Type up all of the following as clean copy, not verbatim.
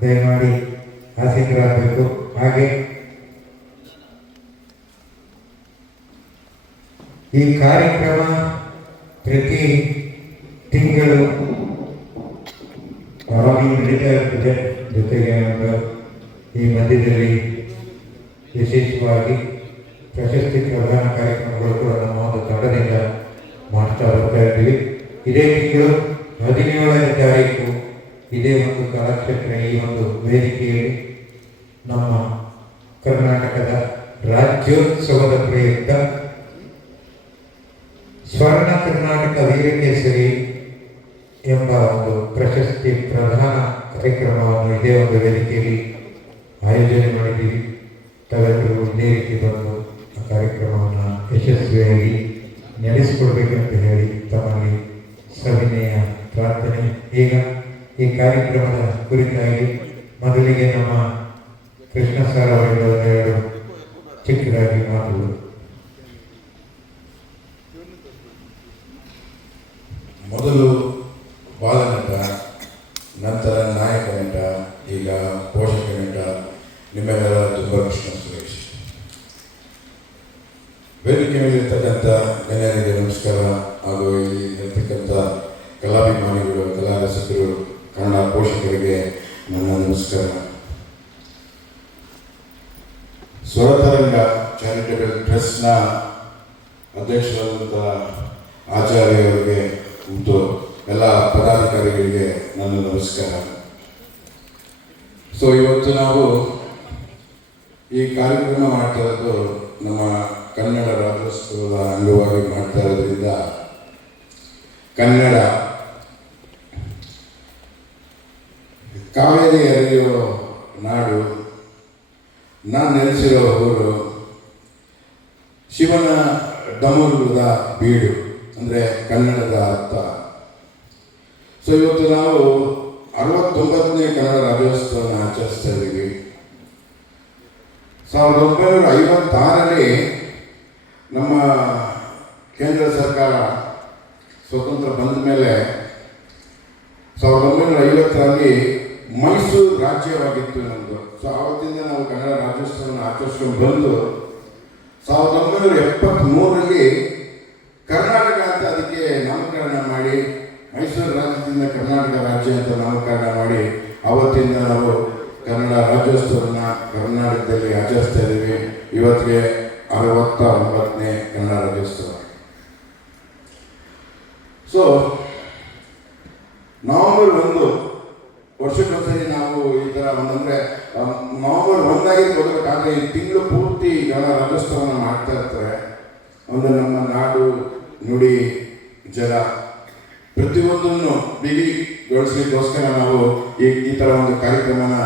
ದಯಮಾಡಿ ಆಸೀನರಾಗಬೇಕು. ಹಾಗೆ ಈ ಕಾರ್ಯಕ್ರಮ ಪ್ರತಿ ತಿಂಗಳು ಆರಾಮಿ ನಡೀತಾ ಇರ್ತದೆ. ಜೊತೆಗೆ ಈ ಮಧ್ಯದಲ್ಲಿ ವಿಶೇಷವಾಗಿ ಪ್ರಶಸ್ತಿ ಪ್ರದಾನ ಕಾರ್ಯಕ್ರಮಗಳು ಕೂಡ ನಮ್ಮ ಒಂದು ತಂಡದಿಂದ ಮಾಡ್ತಾ ಬರ್ತಾ ಇದ್ದೀವಿ. ಇದೇ ತಿಂಗಳು 17ನೇ ತಾರೀಕು ಇದೇ ಒಂದು ಕಲಾಕ್ಷೇತ್ರ ಈ ಒಂದು ವೇದಿಕೆಯಲ್ಲಿ ನಮ್ಮ ಕರ್ನಾಟಕದ ರಾಜ್ಯೋತ್ಸವದ ಪ್ರಯುಕ್ತ ಸ್ವರ್ಣ ಕರ್ನಾಟಕ ವೀರಕೇಸರಿ ಎಂಬ ಒಂದು ಪ್ರಶಸ್ತಿ ಪ್ರದಾನ ಕಾರ್ಯಕ್ರಮವನ್ನು ಇದೇ ಒಂದು ವೇದಿಕೆಯಲ್ಲಿ ಆಯೋಜನೆ ಮಾಡಿದ್ದೀವಿ. ತಾವೆಲ್ಲರೂ ಇದೇ ರೀತಿ ಬಂದು ಆ ಕಾರ್ಯಕ್ರಮವನ್ನು ಯಶಸ್ವಿಯಾಗಿ ನಡೆಸಿಕೊಡ್ಬೇಕಂತ ಹೇಳಿ ತಮ್ಮಲ್ಲಿ ಸವಿನಯ ಪ್ರಾರ್ಥನೆ. ಈಗ ಈ ಕಾರ್ಯಕ್ರಮದ ಕುರಿತಾಗಿ ಮೊದಲಿಗೆ ನಮ್ಮ ಕೃಷ್ಣ ಸರ್ ಅವರಿಂದ ಎರಡು ಚಿಕ್ಕದಾಗಿ ಮಾತುಗಳು. ಮೊದಲು ಬಾಲನಟ, ನಂತರ ನಾಯಕ ನಟ, ಈಗ ಪೋಷಕ ನಟ ನಿಮ್ಮೆಲ್ಲರ ದುರ್ಗಾಕೃಷ್ಣ ಸುರೇಶ್. ವೇದಿಕೆ ಮೇಲಿರ್ತಕ್ಕಂಥ ಗಣ್ಯರಿಗೆ ನಮಸ್ಕಾರ. ಹಾಗೂ ಇಲ್ಲಿ ಇರ್ತಕ್ಕಂಥ ಕಲಾಭಿಮಾನಿಗಳು, ಕಲಾರಸಿಕರು, ಕನ್ನಡ ಪೋಷಕರಿಗೆ ನನ್ನ ನಮಸ್ಕಾರ. ಸ್ವರತರಂಗ ಚಾರಿಟೇಬಲ್ ಟ್ರಸ್ಟ್ನ ಅಧ್ಯಕ್ಷರಾದಂಥ ಆಚಾರ್ಯವರಿಗೆ ಮತ್ತು ಎಲ್ಲ ಪದಾಧಿಕಾರಿಗಳಿಗೆ ನನ್ನ ನಮಸ್ಕಾರ. ಸೊ ಇವತ್ತು ನಾವು ಈ ಕಾರ್ಯಕ್ರಮ ಮಾಡ್ತಾ ಇರೋದು ನಮ್ಮ ಕನ್ನಡ ರಾಜ್ಯೋತ್ಸವದ ಅಂಗವಾಗಿ ಮಾಡ್ತಾ ಇರೋದ್ರಿಂದ ಕನ್ನಡ ಕಾವೇರಿ ಹರಿಯೋ ನಾಡು, ನಾನು ನೆಲೆಸಿರೋ ಊರು, ಶಿವನ ಡಮರುದ ಬೀಡು ಅಂದರೆ ಕನ್ನಡದ ಅರ್ಥ. ಸೊ ಇವತ್ತು ನಾವು 69ನೇ ಕನ್ನಡ ರಾಜ್ಯೋತ್ಸವವನ್ನು ಆಚರಿಸ್ತಾ ಇದ್ದೀವಿ. 1956ರಲ್ಲಿ ನಮ್ಮ ಕೇಂದ್ರ ಸರ್ಕಾರ ಸ್ವತಂತ್ರ ಬಂದ ಮೇಲೆ 1950ರಲ್ಲಿ ಮೈಸೂರು ರಾಜ್ಯವಾಗಿತ್ತು ನಮ್ಮದು. ಸೊ ಆವತ್ತಿಂದ ನಾವು ಕನ್ನಡ ರಾಜ್ಯೋತ್ಸವವನ್ನು ಆಚರಿಸ್ಕೊಂಡು ಬಂದು 1973ರಲ್ಲಿ ಕರ್ನಾಟಕ ಅಂತ ಅದಕ್ಕೆ ನಾಮಕರಣ ಮಾಡಿ, ಮೈಸೂರು ರಾಜ್ಯದಿಂದ ಕರ್ನಾಟಕ ರಾಜ್ಯ ಅಂತ ನಾಮಕರಣ ಮಾಡಿ ಆವತ್ತಿಂದ ನಾವು ಕನ್ನಡ ರಾಜ್ಯೋತ್ಸವವನ್ನು ಕರ್ನಾಟಕದಲ್ಲಿ ಆಚರಿಸ್ತಾ ಇದ್ದೀವಿ. ಇವತ್ತಿಗೆ 69ನೇ ಕನ್ನಡ ರಾಜ್ಯೋತ್ಸವ. ಸೊ ನವೆಂಬರ್ 1 ವರ್ಷಕ್ಕೊಂದ್ಸರಿ ನಾವು ಈ ಥರ ಒಂದಂದರೆ ನವೆಂಬರ್ 1 ಆಗಿರ್ಬೋದು, ಆದರೆ ಈ ತಿಂಗಳು ಪೂರ್ತಿ ಕನ್ನಡ ರಾಜ್ಯೋತ್ಸವವನ್ನು ಮಾಡ್ತಾ ಇರ್ತಾರೆ. ಒಂದು ನಮ್ಮ ನಾಡು, ನುಡಿ, ಜಲ ಪ್ರತಿಯೊಂದನ್ನು ಬಿಗಿಗೊಳಿಸಲಿಕ್ಕೋಸ್ಕರ ನಾವು ಈ ಥರ ಒಂದು ಕಾರ್ಯಕ್ರಮನ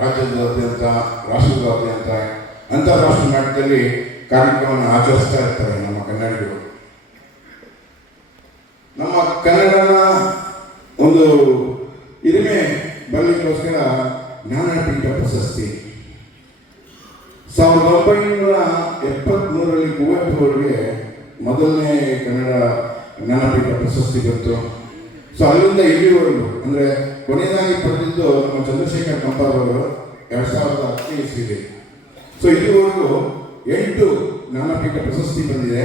ರಾಜ್ಯದಾದ್ಯಂತ, ರಾಷ್ಟ್ರದಾದ್ಯಂತ, ಅಂತಾರಾಷ್ಟ್ರೀಯ ಮಟ್ಟದಲ್ಲಿ ಕಾರ್ಯಕ್ರಮವನ್ನು ಆಚರಿಸ್ತಾ ಇರ್ತಾರೆ ನಮ್ಮ ಕನ್ನಡಿಗರು. ನಮ್ಮ ಕನ್ನಡನ ಒಂದು ಹಿರಿಮೆ ಬರಲಿಕ್ಕೋಸ್ಕರ ಜ್ಞಾನಪೀಠ ಪ್ರಶಸ್ತಿ 1973ರಲ್ಲಿ ಕುವೆಂಪು ಅವರಿಗೆ ಮೊದಲನೇ ಕನ್ನಡ ಜ್ಞಾನಪೀಠ ಪ್ರಶಸ್ತಿ ಬಂತು. ಸೊ ಅಲ್ಲಿಂದ ಇಲ್ಲಿವರೆಗೂ ಅಂದರೆ ಕೊನೆಯದಾಗಿ ಪಡೆದಿದ್ದು ನಮ್ಮ ಚಂದ್ರಶೇಖರ್ ಕಂಪಾರ್ ಅವರು 2010 ಇಸ್ವಿಗೆ. ಸೊ ಇಲ್ಲಿವರೆಗೂ 8 ಜ್ಞಾನಪೀಠ ಪ್ರಶಸ್ತಿ ಬಂದಿದೆ.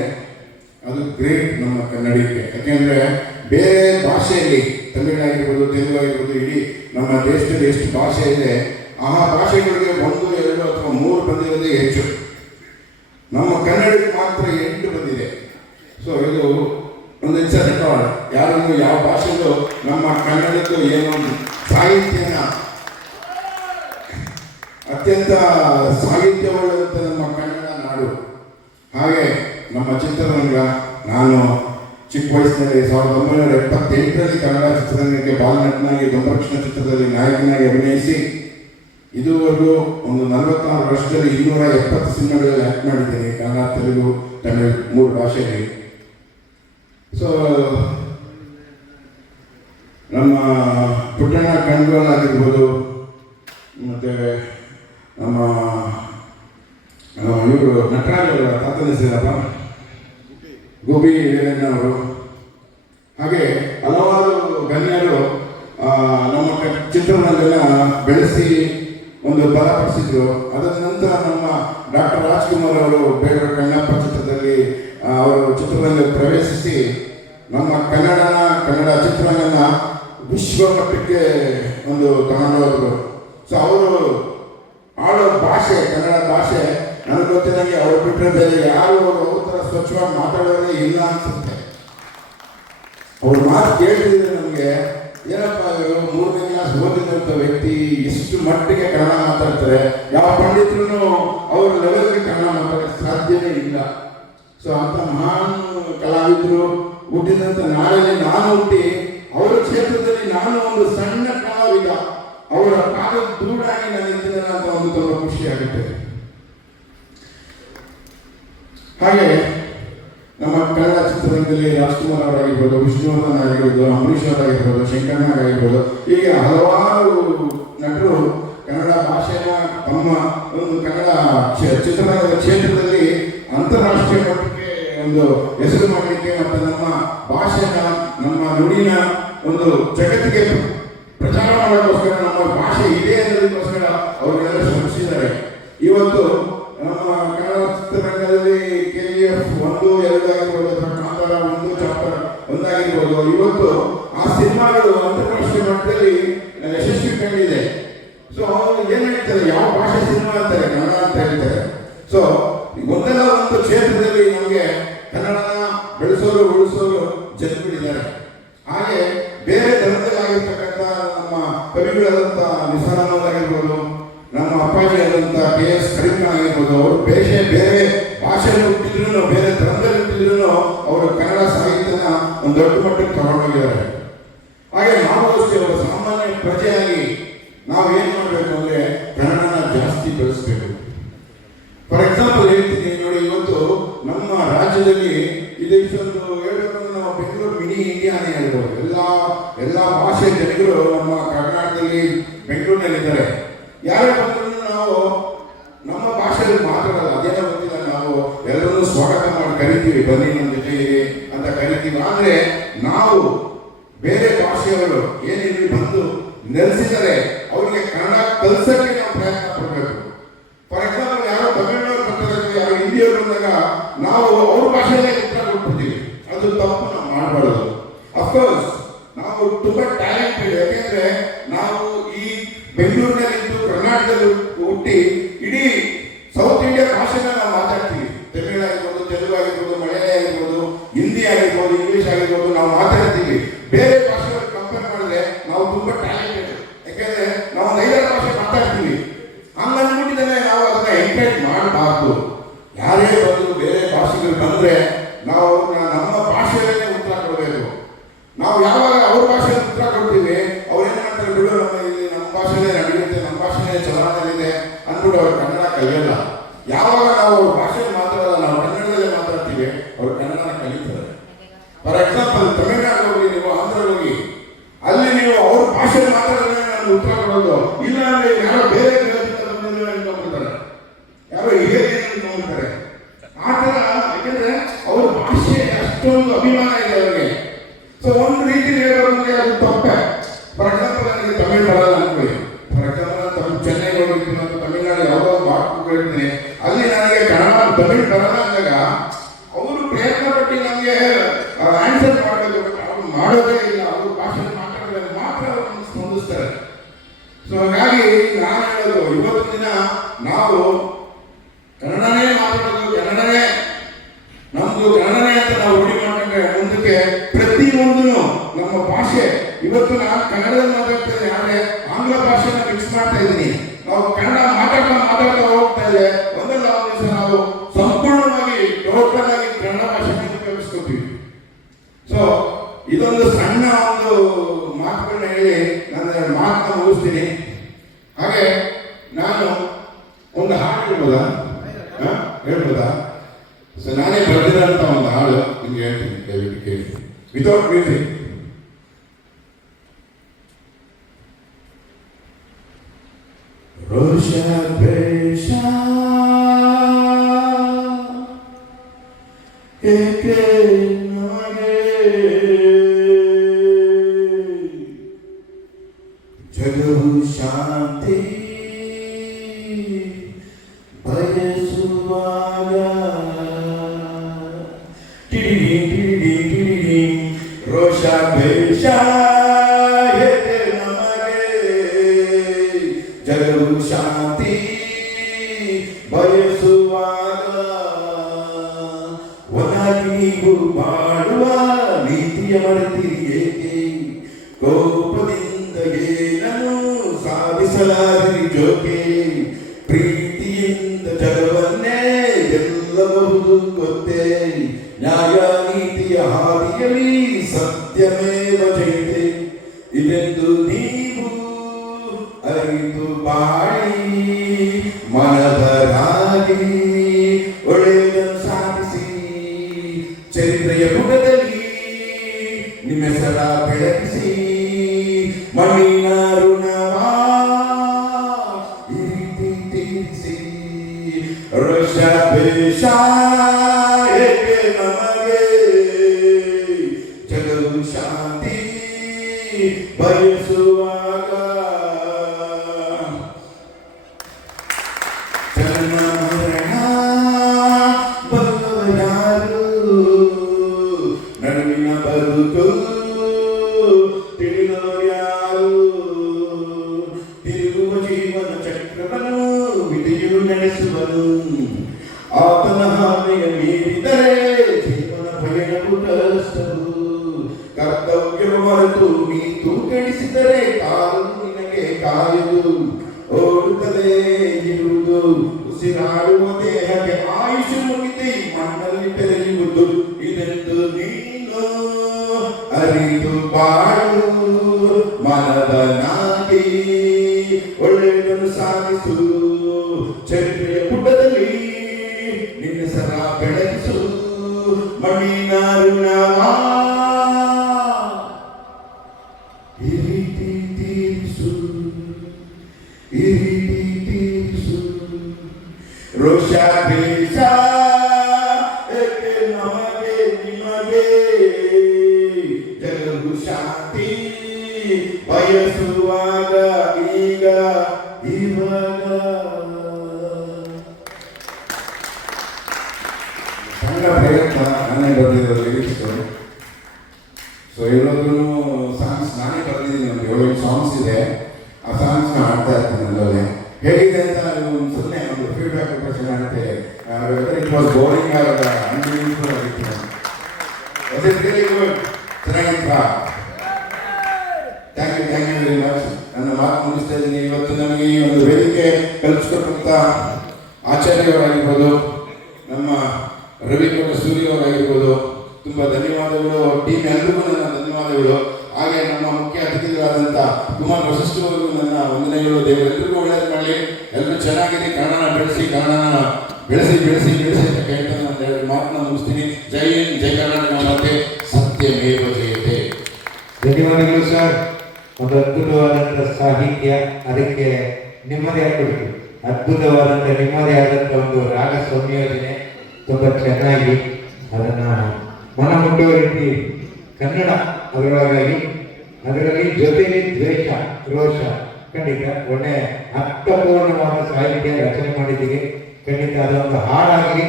ಅದು ಗ್ರೇಟ್ ನಮ್ಮ ಕನ್ನಡಕ್ಕೆ. ಯಾಕೆಂದರೆ ಬೇರೆ ಭಾಷೆಯಲ್ಲಿ, ತಮಿಳಾಗಿರ್ಬೋದು, ತೆಲುಗು ಆಗಿರ್ಬೋದು, ಇಡೀ ನಮ್ಮ ದೇಶದಲ್ಲಿ ಎಷ್ಟು ಭಾಷೆ ಇದೆ, ಆ ಭಾಷೆಗಳಿಗೆ 1, 2 ಅಥವಾ 3 ಬಂದಿರೋದೇ ಹೆಚ್ಚು. ನಮ್ಮ ಕನ್ನಡಕ್ಕೆ ಮಾತ್ರ 8 ಬಂದಿದೆ. ಸೊ ಇದು ಒಂದು ಇಟ್ಸ್ ರೆಕಾರ್ಡ್. ಯಾರಿಗೂ ಯಾವ ಭಾಷೆಯಲ್ಲೂ ನಮ್ಮ ಕನ್ನಡದ್ದು ಏನೋ ಸಾಹಿತ್ಯನ ಅತ್ಯಂತ ಸಾಹಿತ್ಯವುಳ್ಳಂಥ ನಮ್ಮ ಕನ್ನಡ ನಾಡು. ಹಾಗೆ ನಮ್ಮ ಚಿತ್ರರಂಗ, ನಾನು ಚಿಕ್ಕ ವಯಸ್ಸಿನಲ್ಲಿ 1978ರಲ್ಲಿ ಕನ್ನಡ ಚಿತ್ರರಂಗಕ್ಕೆ ಬಾಲನಟನಾಗಿ ದುಂಬರಕೃಷ್ಣ ಚಿತ್ರದಲ್ಲಿ ನಾಯಕನಾಗಿ ಅಭಿನಯಿಸಿ ಇದುವರೆಗೂ ಒಂದು 44 ವರ್ಷದಲ್ಲಿ 270 ಸಿನಿಮಾಗಳಲ್ಲಿ ಆ್ಯಕ್ಟ್ ಮಾಡಿದ್ದೀನಿ. ಕನ್ನಡ, ತೆಲುಗು, ತಮಿಳು 3 ಭಾಷೆಯಲ್ಲಿ. ಸೊ ನಮ್ಮ ಪುಟ್ಟಣ್ಣ ಕಣ್ಗೋಲ್ ಆಗಿರ್ಬೋದು, ಮತ್ತು ನಮ್ಮ ಇವರು ನಟರಾಜ್ ಅವರ ತಾತನ ಹೆಸರಪ್ಪ ಗೋಪಿ ವೀರಣ್ಣ ಅವರು, ಹಾಗೆ ಹಲವಾರು ಗಣ್ಯರು ನಮ್ಮ ಚಿತ್ರರಂಗನ ಬೆಳೆಸಿ ಒಂದು ಬಲಪಡಿಸಿದ್ರು. ಅದರ ನಂತರ ನಮ್ಮ ಡಾಕ್ಟರ್ ರಾಜ್ಕುಮಾರ್ ಅವರು ಬೇರೆ ಕಣ್ಣಪ್ಪ ಚಿತ್ರದಲ್ಲಿ ಅವರು ಚಿತ್ರರಂಗ ಪ್ರವೇಶಿಸಿ ನಮ್ಮ ಕನ್ನಡ ಚಿತ್ರರಂಗನ ವಿಶ್ವಮಟ್ಟಕ್ಕೆ ಒಂದು ತಗೊಂಡೋದ್ರು. ಸೊ ಅವರು ಆಡೋ ಭಾಷೆ, ಕನ್ನಡ ಭಾಷೆ ನನಗೆ ಗೊತ್ತಿದಂಗೆ ಅವ್ರು ಬಿಟ್ಟರೆ ಬೇರೆ ಯಾರು ಅವ್ರ ಥರ ಸ್ವಚ್ಛವಾಗಿ ಮಾತಾಡೋದೇ ಇಲ್ಲ ಅನ್ಸುತ್ತೆ. ಅವ್ರ ಮಾತು ಕೇಳಿದ್ರೆ ನಮಗೆ ಏನಪ್ಪ ಇವರು 3ನೇ ಕ್ಲಾಸ್ ಓದಿದಂಥ ವ್ಯಕ್ತಿ ಇಷ್ಟು ಮಟ್ಟಿಗೆ ಕನ್ನಡ ಮಾತಾಡ್ತಾರೆ, ಯಾವ ಪಂಡಿತರು ಅವ್ರ ಲೆವೆಲ್ಗೆ ಕನ್ನಡ ಮಾತಾಡೋಕ್ಕೆ ಸಾಧ್ಯವೇ ಇಲ್ಲ. ಸೊ ಅಂತ ಮಹಾನ್ ಕಲಾವಿದರು ಹುಟ್ಟಿದಂಥ ನಾಳೆಯಲ್ಲಿ ನಾನು ಹುಟ್ಟಿ ಅವರ ಕ್ಷೇತ್ರದಲ್ಲಿ ನಾನು ಒಂದು ಸಣ್ಣ ಕಲಾವಿದ, ಅವರ ಪಾದ ದೂರಾಗಿ ನಾನು ಇದ್ದೇನೆ ಅಂತ ಒಂದು ತುಂಬ ಖುಷಿ ಆಗುತ್ತೆ. ಹಾಗೆ ನಮ್ಮ ಕನ್ನಡ ಚಿತ್ರರಂಗದಲ್ಲಿ ರಾಜ್ಕುಮಾರ್ ಅವರಾಗಿರ್ಬೋದು, ವಿಷ್ಣುವರ್ಧನ್ ಆಗಿರ್ಬೋದು, ಅಂಬರೀಷ್ ಅವರಾಗಿರ್ಬೋದು, ಶಂಕರಣ್ಣ ಆಗಿರ್ಬೋದು, ಹೀಗೆ ಹಲವಾರು ನಟರು ಕನ್ನಡ ಭಾಷೆನ ತಮ್ಮ ಒಂದು ಕನ್ನಡ ಚಿತ್ರರಂಗದ ಕ್ಷೇತ್ರದಲ್ಲಿ ಅಂತಾರಾಷ್ಟ್ರೀಯ ಮಟ್ಟಕ್ಕೆ ಒಂದು ಹೆಸರು ಮಾಡಲಿಕ್ಕೆ ಮತ್ತು ನಮ್ಮ ಭಾಷೆನ, ನಮ್ಮ ನುಡಿನ ಒಂದು ಜಗತ್ತಿಗೆ ಪ್ರಚಾರ ಮಾಡೋಕ್ಕೋಸ್ಕರ, ನಮ್ಮ ಭಾಷೆ ಇದೆ ಅನ್ನೋದಕ್ಕೋಸ್ಕರ ಅವರೆಲ್ಲ ಶ್ರಮಿಸಿದ್ದಾರೆ. ಇವತ್ತು ನಮ್ಮ ಕನ್ನಡ ಚಿತ್ರರಂಗದಲ್ಲಿ KGF 1, 2 ಆಗಿರ್ಬೋದು, ಅಥವಾ ಕಾಂತಾರ 1 ಚಾಪ್ಟರ್ 1 ಆಗಿರ್ಬೋದು, ಇವತ್ತು ಆ ಸಿನಿಮಾಗಳು ಅಂತಾರಾಷ್ಟ್ರೀಯ ಮಟ್ಟದಲ್ಲಿ ಯಶಸ್ವಿ ಕಂಡಿದೆ. ಸೊ ಅವರು ಏನು ಹೇಳ್ತಾರೆ, ಯಾವ ಭಾಷೆ ಸಿನಿಮಾ ಅಂತಾರೆ, ಕನ್ನಡ ಅಂತ ಹೇಳ್ತಾರೆ. ಸೊ ಒಂದಲ್ಲ ಒಂದು ಕ್ಷೇತ್ರದಲ್ಲಿ ನಮಗೆ ಕನ್ನಡನ ಬೆಳೆಸೋರು ಉಳಿಸೋರು ಜನ್ಮಿಡಿದ್ದಾರೆ. ಹಾಗೆ ಬೇರೆ ಧರ್ಮದಲ್ಲಾಗಿರ್ತಕ್ಕಂಥ ನಮ್ಮ ಕವಿಗಳಾದಂಥ ನಿಸಾರ್ ಅಹಮದ್ ಆಗಿರ್ಬೋದು, ನಮ್ಮ ಅಪ್ಪಾಜಿ ಆದಂಥ KS ಕರೀಂ ಆಗಿರ್ಬೋದು, ಅವರು ಬೇರೆ ಭಾಷೆಯಲ್ಲಿ ಹುಟ್ಟಿದ್ರು, ಬೇರೆ ಧರ್ಮದಲ್ಲಿ ಹುಟ್ಟಿದ್ರು ಅವರು ಕನ್ನಡ ಸಾಹಿತ್ಯನ ಒಂದು ದೊಡ್ಡ ಮಟ್ಟಕ್ಕೆ ತಗೊಂಡೋಗಿದ್ದಾರೆ. ಹಾಗೆ ನಾವು ಅಷ್ಟೇ ಒಬ್ಬ ಸಾಮಾನ್ಯ ಪ್ರಜೆಯಾಗಿ ನಾವು ಏನು ಮಾಡಬೇಕು ಅಂದರೆ ಕನ್ನಡನ ಜಾಸ್ತಿ ಬೆಳೆಸಬೇಕು. ಫಾರ್ ಎಕ್ಸಾಂಪಲ್ ಹೇಳ್ತೀನಿ ನೋಡಿ, ಇವತ್ತು ನಮ್ಮ ರಾಜ್ಯದಲ್ಲಿ ಇದು ಇಷ್ಟೊಂದು ಹೇಳ್ಬೇಕಂದ್ರೆ ನಾವು ಬೆಂಗಳೂರು ಮಿನಿ ಇಂಡಿಯಾನೇ ಹೇಳ್ಬೋದು. ಎಲ್ಲ ಭಾಷೆ ಜನರು ನಮ್ಮ ಕರ್ನಾಟಕದಲ್ಲಿ ಬೆಂಗಳೂರಿನಲ್ಲಿದ್ದಾರೆ. ಯಾರೇ ಬಂದರೂ ನಾವು ನಮ್ಮ ಭಾಷೆಯಲ್ಲಿ ಮಾತಾಡೋದು ಅದೇನೋ ಗೊತ್ತಿಲ್ಲ, ನಾವು ಎಲ್ಲರನ್ನೂ ಸ್ವಾಗತ ಮಾಡಿ ಕರಿತೀವಿ, ಬನ್ನಿ ನಮ್ಮ ಜೊತೆಗೆ ಅಂತ ಕರಿತೀವಿ. ಆದರೆ ನಾವು ಬೇರೆ ಭಾಷೆಯವರು ಏನಿಲ್ಲಿ ಬಂದು ನೆಲೆಸಿದರೆ ಅವರಿಗೆ ಕನ್ನಡ ಕಲಿಸೋಕ್ಕೆ ನಾವು ಪ್ರಯತ್ನ ಪಡಬೇಕು. ಫಾರ್ ಎಕ್ಸಾಂಪಲ್ ಯಾರೋ ತಮಿಳ್ನವರು ಬರ್ತಾರೆ, ಯಾರೋ ಹಿಂದಿಯವರು ಬಂದಾಗ ನಾವು ಅವ್ರ ಭಾಷೆಯಲ್ಲೇ ಉತ್ತರ ಕೊಟ್ಬಿಡ್ತೀವಿ. ಅದು ತಪ್ಪು, ನಾವು ಮಾಡಬಾರ್ದು. ಅಫ್ಕೋರ್ಸ್ ನಾವು ತುಂಬ ಟ್ಯಾಲೆಂಟೆಡ್, ಯಾಕೆಂದ್ರೆ ನಾವು ಈ ಬೆಂಗಳೂರಿನಲ್ಲಿದ್ದು ಕರ್ನಾಟಕದಲ್ಲಿ ಹುಟ್ಟಿ ಇಡೀ ಸೌತ್ ಇಂಡಿಯಾ ಭಾಷೆನ ನಾವು ಮಾತಾಡ್ತೀವಿ. ತಮಿಳು ಆಗಿರ್ಬೋದು, ತೆಲುಗು ಆಗಿರ್ಬೋದು, ಮಲಯಾಳಿ ಆಗಿರ್ಬೋದು, ಹಿಂದಿ ಆಗಿರ್ಬೋದು, ಇಂಗ್ಲಿಷ್ ಆಗಿರ್ಬೋದು, ನಾವು ಮಾತಾಡ್ತೀವಿ. ಬೇರೆ ಭಾಷೆಗಳು ಕಂಪೇರ್ ಮಾಡಿದ್ರೆ ನಾವು ತುಂಬ ಟ್ಯಾಲೆಂಟೆಡ್, ಯಾಕೆಂದ್ರೆ ನಾವು 5 ಭಾಷೆ ಮಾತಾಡ್ತೀವಿ. ಹಂಗನ್ಬಿಟ್ಟಿದ್ರೆ ನಾವು ಅದನ್ನ ಎಂಕರೇಜ್ ಮಾಡಬಾರ್ದು. ಯಾರೇ ಬಂದು ಬೇರೆ ಭಾಷೆಗಳು ಬಂದ್ರೆ ನಾವು ನಮ್ಮ ಭಾಷೆಯಲ್ಲೇ ಉತ್ತರ ಕೊಡಬೇಕು. ನಾವು ಯಾವಾಗ ಅವ್ರ ಭಾಷೆಯಲ್ಲಿ ಉತ್ತರ ಕೊಡ್ತೀವಿ, ಅವ್ರು ಏನ್ ಮಾಡ್ತಾರೆ, ಬಿಡು ನಮ್ಮ ಭಾಷೆನೇ ನಡೆಯುತ್ತೆ, ನಮ್ಮ ಭಾಷೆನೇ ಚಲಾವಣೆಯಲ್ಲಿದೆ ಅಂದ್ಬಿಟ್ಟು ಅವ್ರು ಕನ್ನಡ ಕಲಿಯಲ್ಲ. ಯಾವಾಗ ನಾವು ಅವ್ರ ಭಾಷೆಯಲ್ಲಿ ಮಾತಾಡೋಲ್ಲ, ನಾವು ಕನ್ನಡದಲ್ಲೇ ಮಾತಾಡ್ತೀವಿ, ಅವ್ರು ಕನ್ನಡನ ಕಲಿತಾರೆ. ಫಾರ್ ಎಕ್ಸಾಂಪಲ್ ತಮಿಳ್ನಾಡು ಹೋಗಿ, ನೀವು ಆಂಧ್ರ ಹೋಗಿ, ಅಲ್ಲಿ ನೀವು ಅವ್ರ ಭಾಷೆಯಲ್ಲಿ ಮಾತಾಡಿದ್ರೆ ನಾನು ಉತ್ತರ ಕೊಡೋದು. ಇಲ್ಲ ಅಂದ್ರೆ ಯಾರೋ ಬೇರೆ ಅನ್ಕೊಂಡ್ಬಿಡ್ತಾರೆ, ಯಾರೋ ಹಿರಿಯರು ನೋಡ್ತಾರೆ. ಆ ಥರ, ಯಾಕೆಂದ್ರೆ ಅವ್ರ ಭಾಷೆ ಅಷ್ಟೊಂದು ಅಭಿಮಾನ ಇದೆ ಅವರಿಗೆ. ಸೊ ಒಂದು ರೀತಿ ಹೇಳ್ಬೇಕಂದ್ರೆ ಅದು ತಪ್ಪೆ. ಫಾರ್ ಎಕ್ಸಾಂಪಲ್ ನನಗೆ ತಮಿಳ್ ಬರಲ್ಲ ಅನ್ಕೊಳ್ಳಿ. ಫಾರ್ ಎಕ್ಸಾಂಪಲ್ ಚೆನ್ನೈಗೆ ಹೋಗಿರ್ತೀನಿ ಮತ್ತು ತಮಿಳ್ನಾಡು ಯಾವುದೋ ಒಂದು ಭಾಗಕ್ಕೆ ಹೋಗಿರ್ತೀನಿ, ಅಲ್ಲಿ ನನಗೆ ಕನ್ನಡ ತಮಿಳ್ ಬರಲ್ಲ ಅಂದಾಗ ಅವರು ಪ್ರಯತ್ನ ಪಟ್ಟು ನಮಗೆ ಆನ್ಸರ್ ಮಾಡಬೇಕು. ಅವ್ರು ಮಾಡೋದೇ ಇಲ್ಲ, ಅವ್ರ ಭಾಷೆ ಮಾತಾಡೋದ್ರೆ ಮಾತ್ರ ಅವ್ರನ್ನ ಸ್ಪಂದಿಸ್ತಾರೆ. ಸೊ ಹಾಗಾಗಿ ನಾನು ಹೇಳೋದು, ಇವತ್ತಿನ ದಿನ ನಾವು ಕನ್ನಡನೇ ಮಾತಾಡೋದು, ಕನ್ನಡನೇ ನಮ್ದು ಕನ್ನಡನೇ ಅಂತ ನಾವು ರೂಢಿ ಮಾಡ್ಕೊಂಡ್ರೆ ಮುಂದಕ್ಕೆ ಪ್ರತಿಯೊಂದು ನಮ್ಮ ಭಾಷೆ. ಇವತ್ತು ನಾನು ಕನ್ನಡದಲ್ಲಿ ಮಾತಾಡ್ತೇನೆ, ಆದರೆ ಆಂಗ್ಲ ಭಾಷೆನ ಮಿಕ್ಸ್ ಮಾಡ್ತಾ ಇದ್ದೀನಿ. ನಾವು ಕನ್ನಡ ಮಾತಾಡ್ತಾ ಹೋಗ್ತಾ ಇದೆ, ಒಂದಲ್ಲ ಒಂದು ದಿವಸ ನಾವು ಸಂಪೂರ್ಣವಾಗಿ ಟೋಟಲ್ ಆಗಿ ಕನ್ನಡ ಭಾಷೆನ ಉಪಯೋಗಿಸ್ಕೊತೀವಿ. ಸೊ ಇದೊಂದು ಸಣ್ಣ ಒಂದು ಮಾತುಗಳನ್ನ ಹೇಳಿ ನನ್ನ ಮಾತನ್ನ ಮುಗಿಸ್ತೀನಿ. ಹಾಗೆ ನಾನು ಒಂದು ಹಾಡು ಹೇಳ್ಬೋದಾ? ಸೊ ನಾನೇ ಬರೆದಿರೋಂಥ ಒಂದು ಹಾಡು ನಿಮ್ಗೆ ಹೇಳ್ತೀನಿ, ದಯವಿಟ್ಟು ಕೇಳಿ. Without music. ರೋಷ ದ್ವೇಷ ಏಕೆ ನಮಗೆ, ಶಾಂತಿ ಬಯಸುವಾಗ ರೋಷ ದ್ವೇಷ ಎದೆ ನಮಗೆ ಜಗವು ಶಾಂತಿ ಬಯಸುವಾಗ ಒನಾಗಿ ನೀವು ಮಾಡುವ ನೀತಿಯ ಮರೆತಿರಿ ಏಕೆ ಕೋಪದಿಂದ ಏನನ್ನು ಸಾಧಿಸಲಾರಿ ಜೋಕೆ ಪ್ರೀತಿಯಿಂದ ಜಗವನ್ನೇ ಗೆಲ್ಲಬಹುದು ಗೊತ್ತೇ ನ್ಯಾಯ ನೀತಿಯ ಹಾದಿಯಲ್ಲಿ ಸತ್ಯಮೇವ ಜಯತೆ ಇದೆಂದು ನೀವು ಅರಿತು ಬಾಳಿ ಮನದರಾಗಿ ಒಳ್ಳೆಯದನ್ನು ಸಾಧಿಸಿ ಚರಿತ್ರೆಯ ಪುಟದಲ್ಲಿ ನಿಮ್ಮ ಹೆಸರ ಬೆಳಗಿಸಿ ಮಣ್ಣಿನ ಋಣವಾ ಈ ರೀತಿ ತೀರಿಸಿ ರೋಷ ದ್ವೇಷ ಏಕೆ ನಮಗೆ ಜಗವು ಶಾಂತಿ ಬಯಸುವಾಗ ಜನ್ಮ ಮರಣ ಬರುವವ ಯಾರು ನಡುವಿನ ಬದುಕು ತಿಳಿದವ ಯಾರು ತಿರುಗುವ ಜೀವನ ಚಕ್ರವನ್ನು ವಿಧಿಯು ನಡೆಸುವನು ಆತನ ಹಾಮೆಯ ಮೀರಿದರೆ ಜೀವನ ಭಯವು ಕಷ್ಟವು ಕರ್ತವ್ಯವ ಮರೆತು ನೀತು ಕೆಡಿಸಿದರೆ ಕಾಲು ನಿನಗೆ ಕಾಯುವುದು ಓಡುತ್ತಲೇ ಇರುವುದು ಉಸಿರಾಡುವ ದೇಹಕ್ಕೆ ಆಯುಷು ಮುಗಿದು ಮಣ್ಣಲ್ಲಿ ಬೆರೆಯುವುದು ಇದೆಂದು ನೀನು ಅರಿತು ಬಾಳು ಮನದ ನಾಟಿ ಒಳ್ಳೆಯದನ್ನು ಸಾಧಿಸು ಚರಿತ್ರೆಯ ಪುಟದಲ್ಲಿ ನಿನ್ನ ಸರ ಬೆಳಗಿಸು ಮಣ್ಣಿನ ಋಣವಾ ಈ ರೀತಿ ತೀರಿಸು ಈ ರೀತಿ ತೀರಿಸು ರೋಷ ದ್ವೇಷ ಏಕೆ ನಮಗೆ ನಿಮಗೆ ಜಗವು ಶಾಂತಿ ಬಯಸುವಾಗ ಈಗ ಇವಾಗ ಸಣ್ಣ ಪ್ರಯತ್ನ ನಾನೇ ಬರೆದಿರೋ ಲಿರಿಕ್ಸ್ ಸೊ ಇರೋದ್ರೂ ಸಾಂಗ್ಸ್ ನಾನೇ ಬರೆದಿದ್ದೀನಿ ಒಂದು 7 ಸಾಂಗ್ಸ್ ಇದೆ ಆ ಸಾಂಗ್ಸ್ನ ಹಾಡ್ತಾ ಇರ್ತೀನಿ ಅಲ್ಲದೆ ಹೇಗಿದೆ ಅಂತ ನೀವು ಸುಮ್ಮನೆ ಒಂದು ಫೀಡ್ಬ್ಯಾಕ್ ಕೊಟ್ಟರೆ ಅಂತೆ whether it was boring or unuseful ಆಗಿತ್ತು ವಾಸ್ ಇಟ್ ರಿಯಲಿ ಗುಡ್ ಚೆನ್ನಾಗಿತ್ತಾ ಥ್ಯಾಂಕ್ ಯು ವೆರಿ ಮಚ್ ನನ್ನ ಮಾತು ಮುಗಿಸ್ತಾ ಇದ್ದೀನಿ ಇವತ್ತು ನನಗೆ ಈ ಒಂದು ವೇದಿಕೆ ಕಲಿಸ್ಕೊಟ್ಟಂಥ ಆಚಾರ್ಯವರಾಗಿರ್ಬೋದು ನಮ್ಮ ರವಿಕೋಟ ಸೂರ್ಯ ಅವರಾಗಿರ್ಬೋದು ತುಂಬ ಧನ್ಯವಾದಗಳು ಟೀಮ್ ಎಲ್ರಿಗೂ ನನ್ನ ಧನ್ಯವಾದಗಳು ಹಾಗೆ ನಮ್ಮ ಮುಖ್ಯ ಅತಿಥಿಗಳಾದಂಥ ಕುಮಾರ್ ವಸಿಷ್ಠ ಅವರಿಗೂ ನನ್ನ ವಂದನೆಗಳು ದೇವರೆಲ್ಲರಿಗೂ ಒಳ್ಳೇದು ಮಾಡಲಿ ಎಲ್ಲರೂ ಚೆನ್ನಾಗಿರಿ ಕನ್ನಡನ ಬೆಳೆಸಿ ಅಂತ ಕೇಳ್ತಾ ನಾನು 2 ಮಾತನ್ನ ಮುಗಿಸ್ತೀನಿ ಜೈ ಹಿಂದ್ ಜೈ ಕರ್ನಾಟಕ ಮತ್ತೆ ಸತ್ಯಮೇವ ಜಯತೆ ಧನ್ಯವಾದಗಳು ಸರ್. ಒಂದು ಅದ್ಭುತವಾದಂಥ ಸಾಹಿತ್ಯ, ಅದಕ್ಕೆ ನಿಮ್ಮದೇ ಕೊಟ್ಟು ಅದ್ಭುತವಾದಂಥ ನಿಮ್ಮದೇ ಆದಂಥ ಒಂದು ರಾಗ ಸಂಯೋಜನೆ ತುಂಬ ಚೆನ್ನಾಗಿ ಅದನ್ನು ಮನಮುಟ್ಟುವ ರೀತಿ ಕನ್ನಡ ಅದರಲ್ಲಿ ಜೊತೆಗೆ ದ್ವೇಷ ರೋಷ ಖಂಡಿತ ಒಳ್ಳೆ ಅರ್ಥಪೂರ್ಣವಾದ ಸಾಹಿತ್ಯ ರಚನೆ ಮಾಡಿದ್ದೀರಿ. ಖಂಡಿತ ಅದೊಂದು ಹಾಡಾಗಿ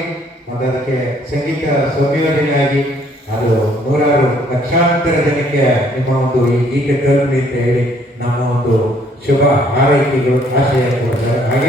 ಮತ್ತು ಅದಕ್ಕೆ ಸಂಗೀತ ಸಂಯೋಜನೆಯಾಗಿ ಅದು ನೂರಾರು ಲಕ್ಷಾಂತರ ಜನಕ್ಕೆ ನಿಮ್ಮ ಒಂದು ಈ ಗೀತೆ ತಲುಪಲಿ ಅಂತ ಹೇಳಿ ನಮ್ಮ ಒಂದು ಶುಭ ಹಾರೈಕೆಗಳು ಆಶಯ ಕೊಡ್ತಾರೆ. ಹಾಗೆ